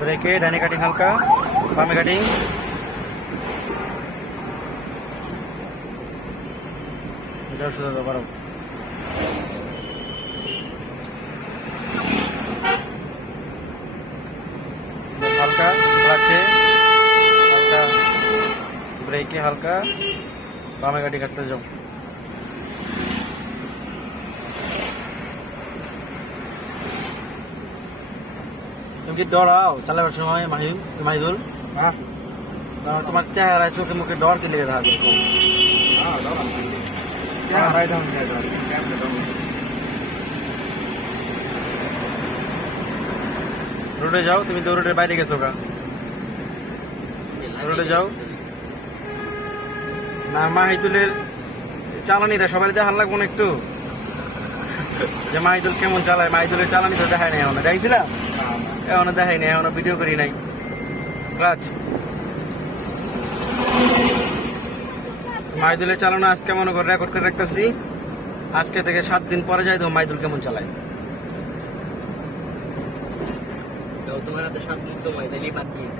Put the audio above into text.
ব্রেকে, ডানে কাটিং হালকা, বামে কাটিং। ব্যাস হালকা ক্লাচে হালকা ব্রেকে হালকা, বামে গাড়ি কাছতে যাও। তুমি কি ডরাও চালাবার সময় মাহি মাহিদুল? হ্যাঁ। তোমার চেহারায় চোখে মুখে ডর কি লেগে থাকে? রোডে যাও তুমি তো রোডের বাইরে গেছো গা। রোডে যাও। না মাহিদুলের চালানিটা সবাই দেখান লাগবো না একটু। যে মাহিদুল কেমন চালায় মাহিদুলের চালানি তো দেখায় নাই এখনও। দেখছিলাম এখনও দেখাই নাই, এখনও ভিডিও করি নাই। ক্লাচ মাহিদুলের চালানো আজকে মনে করে রেকর্ড করে রাখতেছি। আজকে থেকে সাত দিন পরে যাই তো মাইদুল কেমন চালায়। তোমার হাতে সাত তো মাইদুলি বাদ দিয়ে।